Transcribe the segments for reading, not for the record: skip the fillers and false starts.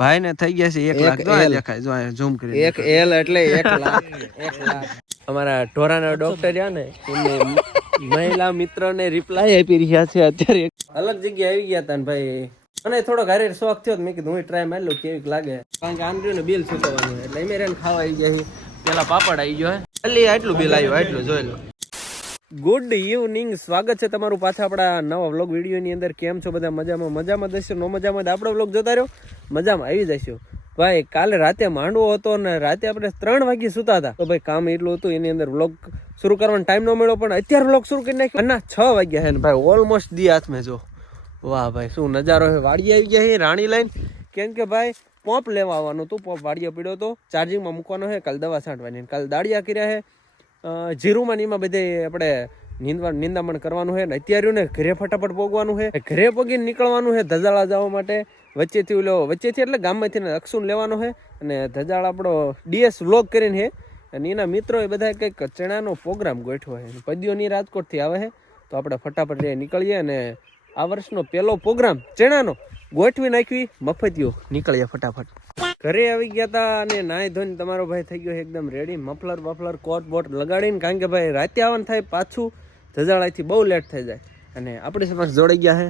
ભાઈ ને થઈ ગયા છે 1 લાખ. જો આ દેખાય, જો આ ઝૂમ કરી. 1 L એટલે 1 લાખ. 1 લાખ. અમારા ઢોરાના ડોક્ટર રહ્યા ને એમને મહિલા મિત્રને રિપ્લાય આપી રહ્યા છે. અત્યારે અલગ જગ્યાએ આવી ગયા હતા ને ભાઈ મને થોડો ઘરે શોખ થયો. મેં કીધું હું ટ્રાય મારી લઉં કેવી લાગે, કારણ કે આંદ્રીઓ ને બિલ ચૂકવવાનું એટલે એમ રેન ખાવા આવી જાય. પેલા પાપડ આવી ગયો ખાલી આટલું બિલ આવ્યું, આટલું જોઈ લો. ગુડ ઇવનિંગ, સ્વાગત છે તમારું પાછા આપણા નવા વ્લોગ વિડીયોની અંદર. કેમ છો બધા? મજામાં? મજામાં દઈશું, નો મજામાં આપણો વ્લોગ જોતા રહ્યો, મજામાં આવી જઈશું. ભાઈ કાલે રાતે માંડવો હતો ને રાતે આપણે 3 વાગે સુતા હતા, તો ભાઈ કામ એટલું હતું એની અંદર વ્લોગ શરૂ કરવાનો ટાઈમ ન મળ્યો, પણ અત્યારે વ્લોગ શરૂ કરી નાખ્યો અને 6 વાગ્યા છે ને ભાઈ ઓલમોસ્ટ દી હાથમાં. જો વાહ ભાઈ શું નજારો છે. વાડી આવી ગયા છે રાણી લાઈન, કેમ કે ભાઈ પોપ લેવા આવવાનું હતું. પોપ વાડીએ પડ્યો હતો, ચાર્જિંગમાં મૂકવાનો છે. કાલે દવા છાંટવાની, કાલે દાળિયા કર્યા છે જીરુમાં ને એમાં બધે આપણે નિંદામણ કરવાનું છે ને અત્યારે ને ઘરે ફટાફટ પોગવાનું છે. ઘરે પોગીને નીકળવાનું છે ધજાળા જવા માટે. વચ્ચેથી એટલે ગામમાંથી અક્ષુન લેવાનો છે અને ધજાળ આપણો DS વ્લોગ કરીને છે. અને એના મિત્રો એ બધા કંઈક ચણાનો પ્રોગ્રામ ગોઠવો છે. પદ્યોની રાજકોટથી આવે છે, તો આપણે ફટાફટ નીકળીએ અને આ વર્ષનો પહેલો પ્રોગ્રામ ચણાનો ગોઠવી નાખવી, મફતિયો નીકળીએ ફટાફટ. ઘરે આવી ગયા હતા અને નાઈ ધોઈને તમારો ભાઈ થઈ ગયો એકદમ રેડી, મફલર કોટ બોટ લગાડીને, કારણ કે ભાઈ રાતે આવવાનું થાય પાછું ધજાળાથી બહુ લેટ થઈ જાય. અને આપણી સમક્ષ જોડાઈ ગયા છે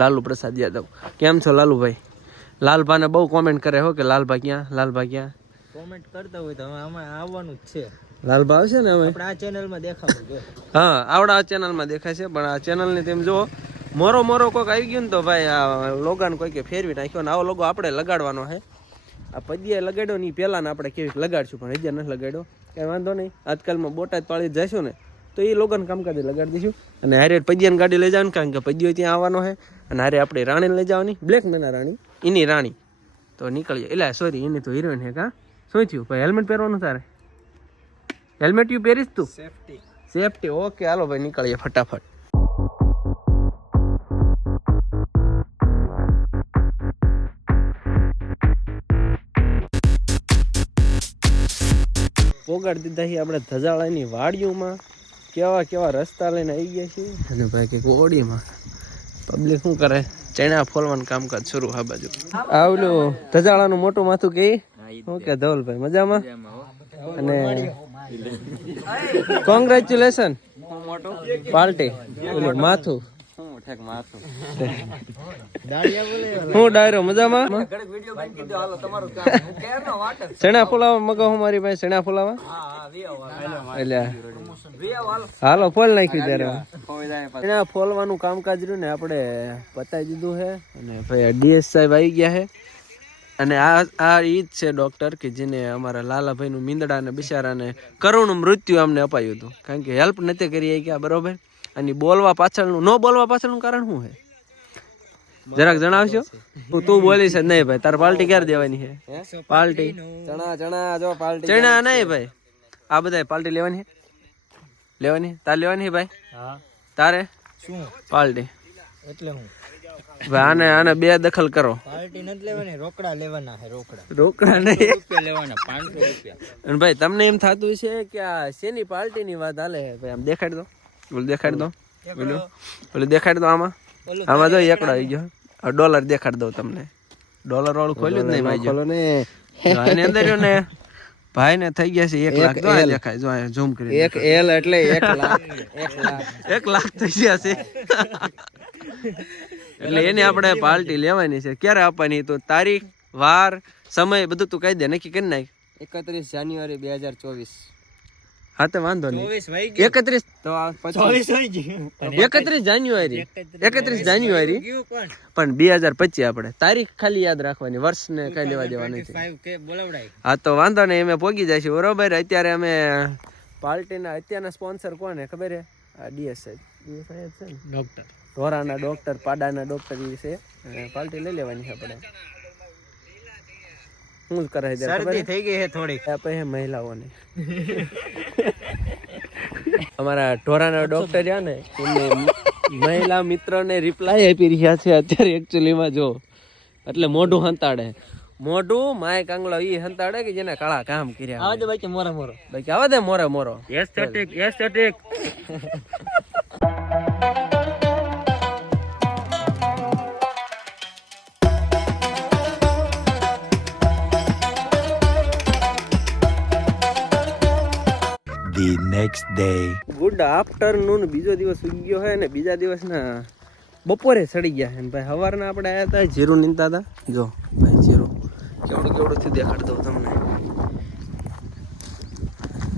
લાલુ પ્રસાદ યાદવ. કેમ છો લાલુભાઈ? લાલભાને બહુ કોમેન્ટ કરે હો કે લાલભા ક્યાં કોમેન્ટ કરતા હોય તો આમાં આવવાનું જ છે. લાલભા આવશે ને હવે આપણે આ ચેનલમાં દેખાવું છે. હા આવડા આ ચેનલમાં દેખાય છે, પણ આ ચેનલની તેમ જો મોરો કોઈક આવી ગયું ને તો ભાઈ આ લોગાને કોઈ કે ફેરવી નાખ્યો ને આવો લોગો આપણે લગાડવાનો છે. આ પદ્યાએ લગાડ્યો ને પહેલાં આપણે કેવી લગાડશું, પણ હજી નથી લગાડ્યો. કાંઈ વાંધો નહીં, આજકાલમાં બોટાદ પાળી જઈશું ને તો એ લોકોને કામકાજે લગાડી દઈશું. અને હારે પદ્યાની ગાડી લઈ જવાની, કારણ કે પદ્યો ત્યાં આવવાનો છે. અને હારે આપણે રાણીને લઈ જવાની, બ્લેક મેના રાણી, એની રાણી. તો નીકળીએ. એટલે સોરી એની તો હિરોઈન છે. કાં શું થયું ભાઈ? હેલ્મેટ પહેરવાનું તારે? હેલ્મેટ યુ પહેરીશ તું? Safety okay. હાલો ભાઈ નીકળીએ ફટાફટ. પોગાડી દીધા છીએ આપણે ધજાળાની વાડીઓમાં. કેવા રસ્તા લઈને આવી ગયા છીએ. અને ભાઈ કે ઓડીમાં પબ્લિક શું કરે, ચણા ફોલવાનું કામકાજ શરૂ. આ બાજુ આવલું ધજાળાનું મોટું માથું કે શું કે ધવલભાઈ મજામાં? અને કોંગ્રેચ્યુલેશન પાર્ટી માથું હું ડાયરો મજામાં. ચણા ફોલાવા મગાવું મારી ભાઈ, ચણા ફોલાવા એટલે હાલો ફોલ નાખ્યું ત્યારે. ચણા ફોલવાનું કામકાજ રહ્યું ને આપણે પતાવી દીધું છે. અને ભાઈ DS સાહેબ આવી ગયા છે. અને આ ઈ જ છે ડોક્ટર કે જેને અમારા લાલાભાઈનું મીંદડાને બિચારાને કરુણ મૃત્યુ અમને અપાયું હતું, કારણ કે હેલ્પ નથી કરી ગયા બરોબર. અને બોલવા પાછળનું કારણ શું છે જરાક જણાવશો? તું બોલીશ જ નહીં ભાઈ. તારે પાર્ટી ક્યારે દેવાની છે? પાર્ટી ચણા નહીં ભાઈ, આ બધા પાર્ટી લેવાની તારે લેવાની ભાઈ. તારે શું પાર્ટી? એટલે હું ભાઈ આને બે દખલ કરો. પાર્ટી નથી લેવાની, રોકડા લેવાના છે. રોકડા નહીં, રૂપિયા લેવાના 500 રૂપિયા. અને ભાઈ તમને એમ થતું છે કે આ શેની પાર્ટીની વાત હાલે ભાઈ? આમ દેખાડી દો, બોલું દેખાડી દો. આમાં જો એકડો આવી ગયો. ડોલર દેખાડી દઉં તમને. ડોલર વાળું ખોલ્યું જ નહીં ખોલો ને એની અંદર ને ભાઈ ને થઈ ગયા છે 1 લાખ. જો આ દેખાય, જો આ ઝૂમ કરી. 1 L એટલે 1 લાખ. 1 લાખ થઈ ગયા છે. એટલે એની આપણે પાર્ટી લેવાની છે. ક્યારે આપવાની? તો તારીખ, વાર, સમય બધું તું કહી દે, નક્કી કરી નાખ. 31 જાન્યુઆરી 2024. હા તો વાંધો નહીં. 31 તો 31 જાન્યુઆરી પણ 2025 આપણે તારીખ ખાલી યાદ રાખવાની, વર્ષ ને કઈ લેવા દેવાની છે. હા તો વાંધો નહીં, અમે પોગી જાય છે બરોબર. અત્યારે અમે પાર્ટીના અત્યારના સ્પોન્સર કોણ ખબર છે? આ DS સાહેબ છે ને, ડોક્ટર ઢોરાના ડોક્ટર, પાડાના ડોક્ટર છે. પાર્ટી લઈ લેવાની છે આપણે. શું કરાય દે? શરદી થઈ ગઈ છે થોડી આપણે મહિલાઓને. અમારા ઢોરાના ડોક્ટર રહ્યા ને એમને મહિલા મિત્રને રિપ્લાય આપી રહ્યા છે અત્યારે. એકચ્યુઅલીમાં જો એટલે મોઢું હંતાડે, મોઢું માય કાંગલો ઈ હંતાડે કે જેને કાળા કામ કર્યા. આવા દે બાકી આવા દે મોરો. Aesthetic The next day. Good afternoon. બીજો દિવસ ઉગી ગયો છે ને બીજા દિવસના બપોરે સડી ગયા છે ને ભાઈ સવારના આપણે આવ્યા હતા જીરું નીંદતા હતા. જો ભાઈ જીરું કેવડું થયું દેખાડ દઉં તમને.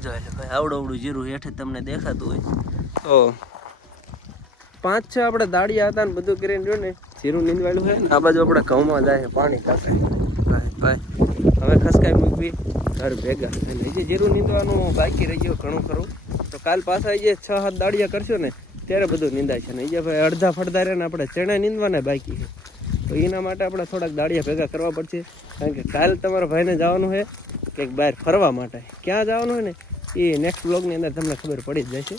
જો એટલે ભાઈ આવડું જીરું હેઠે તમને દેખાતું હોય તો 5-6 આપણે દાળિયા હતા ને બધું કરીને જો ને જીરું નીંદવાયેલું છે ને આ બાજુ આપણે ઘઉંમાં જાય પાણી કાપે ભાઈ. હવે ખસકાઈ મૂકવી ઘર ભેગા અને જે જીરું નીંદવાનું બાકી રહી ગયું ઘણું ખરું તો કાલ પાછા જે 6-7 દાળિયા કરશો ને ત્યારે બધું નીંદાય છે ને જે ભાઈ અડધા ફળદા રહે ને આપણે ચણા નીંદવાના બાકી છે તો એના માટે આપણે થોડાક દાળિયા ભેગા કરવા પડશે. કારણ કે કાલ તમારા ભાઈને જવાનું છે કંઈક બહાર ફરવા માટે. ક્યાં જવાનું હોય ને એ નેક્સ્ટ બ્લોગની અંદર તમને ખબર પડી જ જશે.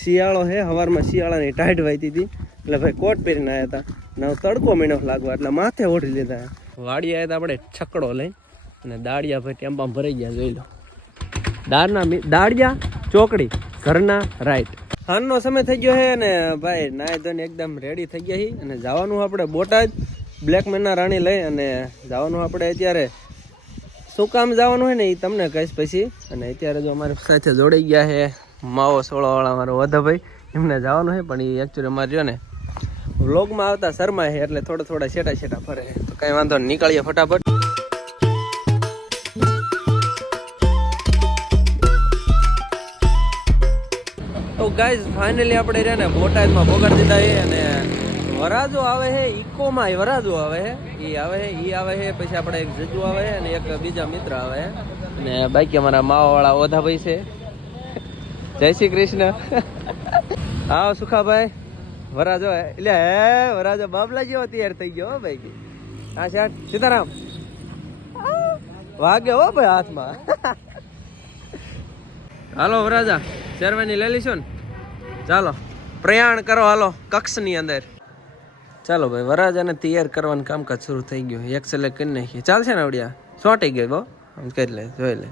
શિયાળો છે, સવારમાં શિયાળાની ટાઈટ વાઈતી હતી એટલે ભાઈ કોટ પહેરીને આવ્યા હતા ને તડકો મીણો લાગવા એટલે માથે ઓઢી લીધા. વાડી આવ્યા હતા આપણે છકડો લઈને અને દાળિયા ભાઈ ટેમ્પામાં ભરાઈ ગયા. જોઈ લો દાળિયા ચોકડી ઘરના રાઈટ. હાનનો સમય થઈ ગયો છે અને ભાઈ નાય ધોઈને એકદમ રેડી થઈ ગયા છે અને જવાનું આપણે બોટાદ બ્લેક મેનના રાણી લઈ અને જવાનું આપણે અત્યારે શું કામ જવાનું હોય ને એ તમને કહીશ પછી. અને અત્યારે જો અમારી સાથે જોડાઈ ગયા છે માવો સોળાવાળા મારો વધાભાઈ, એમને જવાનું છે પણ એ એકચ્યુઅલી અમારે જો ને વ્લોગમાં આવતા શર્મા છે એટલે થોડા છેટા ફરે છે તો કંઈ વાંધો નહીં, નીકળીએ ફટાફટ. તો ગાઈઝ ફાઇનલી આપણે રહ્યા ને બોટાદમાં પોગાડી દીધા છે અને વરાજો આવે છે ઇકોમાં વરાજો આવે છે એ આવે છે પછી આપણે એક જજુ આવે છે અને એક બીજા મિત્ર આવે છે અને બાકી અમારા માવાવાળા ઓધાભાઈ છે. જય શ્રી કૃષ્ણ. હા સુખાભાઈ વરાજો એટલે વરાજો બાબલા જેવો તૈયાર થઈ ગયો ભાઈ. હા શેઠ સીતારામ વાગે હો ભાઈ હાથમાં. હાલો વરાજા શેરવાની લઈ લઈશું ને, ચાલો પ્રયાણ કરો હાલો કક્ષની અંદર. ચાલો ભાઈ વરાજાને તૈયાર કરવાનું કામકાજ શરૂ થઈ ગયું. એક સિલેક્ટ કરી નાખીએ ચાલશે ને આવડ્યા સોટી ગઈ બહુ આમ કરી લે જોઈ લે.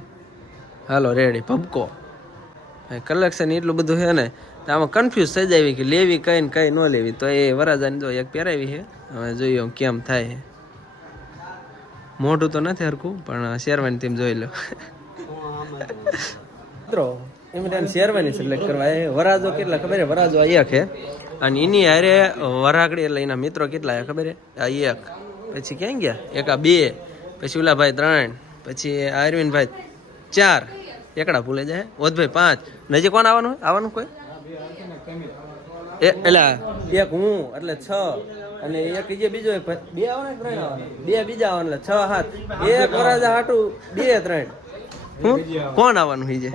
હાલો રેડી ભબકો. કલેક્શન એટલું બધું છે ને તો આમાં કન્ફ્યુઝ થઈ જાય કે લેવી કઈ ને કઈ ન લેવી તો એ વરાજાની જો એક પહેરાવી છે. હવે જોઈએ કેમ થાય. મોઢું તો નથી હરખું પણ શેરવાની તેમ જોઈ લો મિત્રો. એમ શેરવાની સિલેક્ટ કરવા વરાજો કેટલા ખબર? વરાજો એક છે અને એની હારે વરાગડી એટલે એના મિત્રો કેટલા ખબર? આ એક પછી ક્યાં ગયા? એક આ 2 પછી ઓલા ભાઈ 3 પછી અરવિંદભાઈ 4 એકડા ભૂલે જાય. ઓધભાઈ 5 નજીક કોણ આવવાનું કોઈ એટલે એક હું એટલે 6 અને એક જે બીજો 2 આવવાના 3 આવવાના 2 બીજા આવવાના એટલે 6-7 એક વરાજા હાટું 2-3 હું કોણ આવવાનું હીજે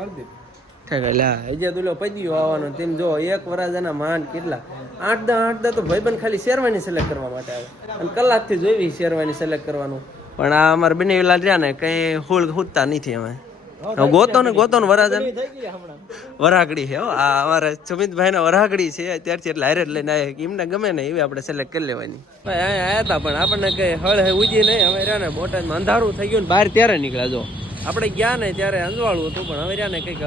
હજી તું પદ્યો આવવાનો તેમ જો એક વરાજાના માંડ કેટલા 8-10 તો ભાઈબંધ ખાલી શેરવાની સિલેક્ટ કરવા માટે આવે અને કલાકથી જોઈવી શેરવાની સિલેક્ટ કરવાનું. પણ આ અમારે બનેલા રહ્યા ને કઈ હુતતા નથી અમે ગોતો ને વરાજન વરાગડી છે. આ અમારા સુમિતભાઈ ના વરાગડી છે અત્યારથી એટલે હારે લઈને આવ્યા એમને ગમે ને એવી આપણે સિલેક્ટ કરી લેવાની. આયા હતા પણ આપણને કઈ હળ ઉજી નહીં. હવે રહ્યા ને બોટાદમાં અંધારું થઈ ગયું ને બહાર ત્યારે નીકળ્યા. જો આપણે ગયા ને ત્યારે અંજવાળું હતું પણ હવે રહ્યા ને કંઈક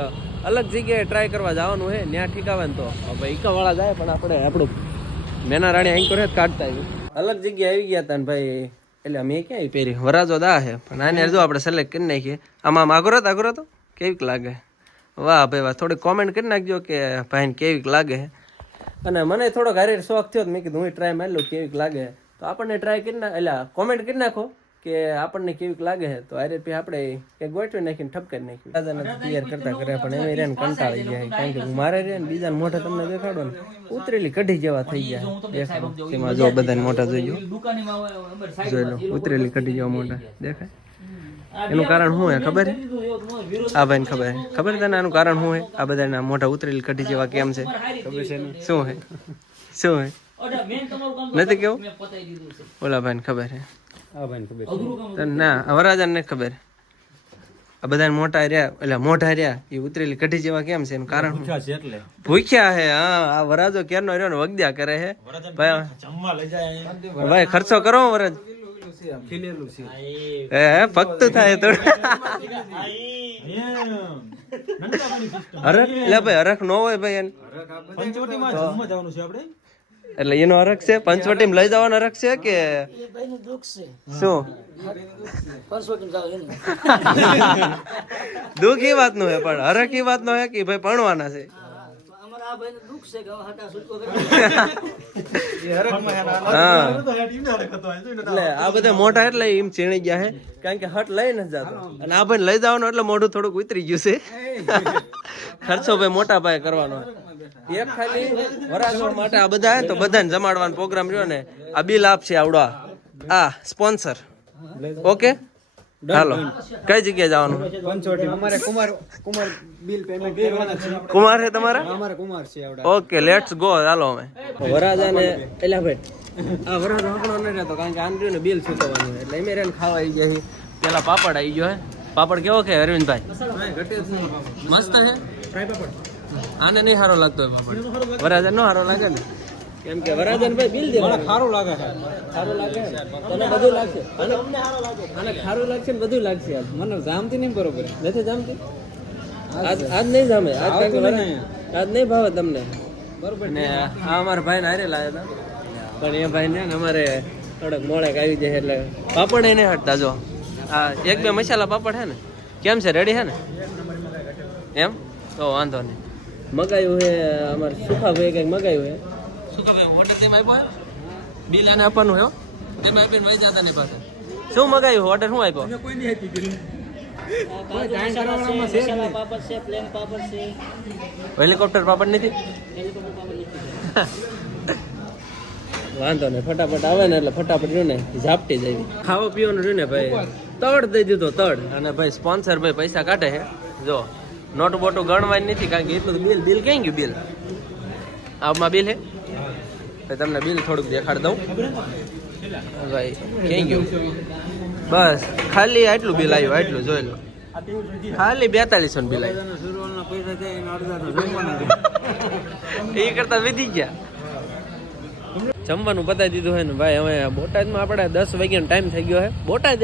અલગ જગ્યાએ ટ્રાય કરવા જવાનું છે. ત્યાં ઠીકાવે ને તો ભાઈ ઈકાવાળા જાય પણ આપણે આપણું મેના રાણી આંકો રહે કાઢતા અલગ જગ્યાએ આવી ગયા હતા ને ભાઈ એટલે મેં ક્યાં પહેરી વરાજો દા છે પણ આને જો આપણે સિલેક્ટ કરી નાખીએ. આમાં આગળ તો કેવીક લાગે? વાહ ભાઈ વાહ. થોડી કોમેન્ટ કરી નાખજો કે ભાઈને કેવીક લાગે. અને મને થોડોક હારે શોખ થયો મેં કીધું હું ટ્રાય મારી લઉં કેવીક લાગે તો આપણને ટ્રાય કરી નાખ એટલે કોમેન્ટ કરી નાખો કે આપણને કેવીક લાગે છે તો હારે આપણે એક ગોઠવી નાખીને ઠપકારી નાખ્યું. દાદાને તૈયાર કરતા કરે પણ એમ રેન કંટાળી ગયા કારણ કે મારે રે ને બીજા મોઢા તમને દેખાડો ને ઉતરેલી કઢી જેવા થઈ ગયા. દેખાડો તેમાં જો બધાને મોઢા જોઈ લો ઉતરેલી કઢી જેવા મોઢા દેખાય. એનું કારણ શું હે ખબર? આ ભાઈને ખબર તને આનું કારણ શું હે? આ બધાના મોઢા ઉતરેલી કઢી જેવા કેમ છે ખબર છે? શું હે નથી કેવું? ઓલા ભાઈને ખબર હે ના વરાજાને નથી ખબર. આ બધા મોટા રહ્યા એટલે મોઢા રહ્યા એ ઉતરેલી કઢી જેવા કેમ છે? એનું કારણ ભૂખ્યા હે. હા આ વરાજો ક્યારનો રહ્યો ને વગદ્યા કરે હે ભાઈ. ખર્ચો કરો વરાજ ફક્ત થાય હરખ એટલે ભાઈ હરખ ન હોય ભાઈ એટલે એનો હરખ છે પંચવટી લઈ જવાનો હરખ છે કે શું દુઃખ એ વાત નું હે પણ હરખ એ વાત નો હે કે ભાઈ ભણવાના છે એટલે આ બધા મોટા એટલે એમ ચીણી ગયા હે કારણ કે હટ લઈ નથી જતો અને આ ભાઈ લઈ જવાનું એટલે મોઢું થોડુંક ઉતરી ગયું છે ખર્ચો ભાઈ મોટા પાયે કરવાનો એક ખાલી વરાસણ માટે આ બધા હે તો બધાને જમાડવાનો પ્રોગ્રામ રહ્યો ને આ બિલ આપશે આવડો આ સ્પોન્સર ઓકે હાલો કઈ જગ્યાએ જવાનું અમારે કુમાર બિલ પેમેન્ટ કરવાના છે. કુમાર છે તમારા અમારે કુમાર છે આવડા. ઓકે લેટ્સ ગો ચાલો અમે વરાજાને એલા ભાઈ આ વરાજા આપણો ન રહેતો કારણ કે આંદ્રીઓ ને બિલ ચૂકવવાનું એટલે એમે રેન ખાવા આવી ગયા છે પેલા પાપડ આવી ગયો હે પાપડ કેવો કે અરવિંદભાઈ મસ્ત છે આને નહીં સારો લાગતો હોય પાપડ વરાજા નો સારો લાગે ને કેમ કે વરાજન ભાઈ બિલ દે સારું લાગે છે. સારું લાગે તને બધું લાગશે અને ખારું લાગશે ને બધું લાગશે યાર મને જામતી નહીં બરોબર નથી જામતી આજ નહીં જામે આજ કારણ કે આજ નહીં ભાવે તમને બરોબર ને આ અમારા ભાઈ ને હારે લાવ્યા હતા પણ એ ભાઈ ને અમારે થોડોક મોડેક આવી જાય એટલે પાપડ એ નહીં હટતા જો આ એક બે મસાલા પાપડ હે ને કેમ છે રેડી હે ને એમ તો વાંધો નહીં મગાયું હે અમારે સુખા ભાઈ કંઈક મગાયું હે સુખા ભાઈ ઓર્ડર તેમ આપ્યો હે બિલ આને આપવાનું હે તેમ આપીને વહી જતા ની પાસે શું મગાયું ઓર્ડર શું આપ્યો કોઈ નહીં આપી બિલ હેલિકોપ્ટર પાપડ નથી વાંધો ને ફટાફટ આવે ને એટલે ફટાફટ રહ્યું ને ઝાપટી જાય ખાવા પીવાનું રહ્યું ને ભાઈ તડ દઈ દીધો તડ અને ભાઈ સ્પોન્સર ભાઈ પૈસા કાઢે છે જો નોટ બોટો ગણવાની નથી કારણ કે એટલું બિલ બિલ ક્યાં ગયું બિલ આમાં બિલ હે ભાઈ તમને બિલ થોડુંક દેખાડ દઉં ભાઈ ક્યાં ગયું બસ ખાલી આટલું બિલ આવ્યું આટલું જોઈ લો ખાલી 4200 નું બિલ આવ્યું એ કરતા વધી ગયા જમવાનું બતાવી દીધું હોય ને ભાઈ હવે બોટાદમાં આપણે 10 વાગ્યાનો ટાઈમ થઈ ગયો છે બોટાદ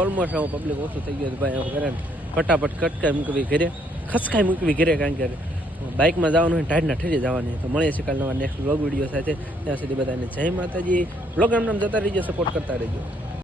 ઓલમોસ્ટ આવું પબ્લિક ઓછું થઈ ગયું ભાઈ ઘરે ફટાફટ કટકાઈ મૂકવી ઘરે ખસકાઈ મૂકવી ઘરે કારણ કે બાઇકમાં જવાનું હોય ટાઈટના ઠેરી જવાની તો મળીએ છીએ કાલ નવા નેક્સ્ટ વ્લોગ વિડીયો સાથે ત્યાં સુધી બધાને જય માતાજી વ્લોગ નામ જતા રહીજો સપોર્ટ કરતા રહીજો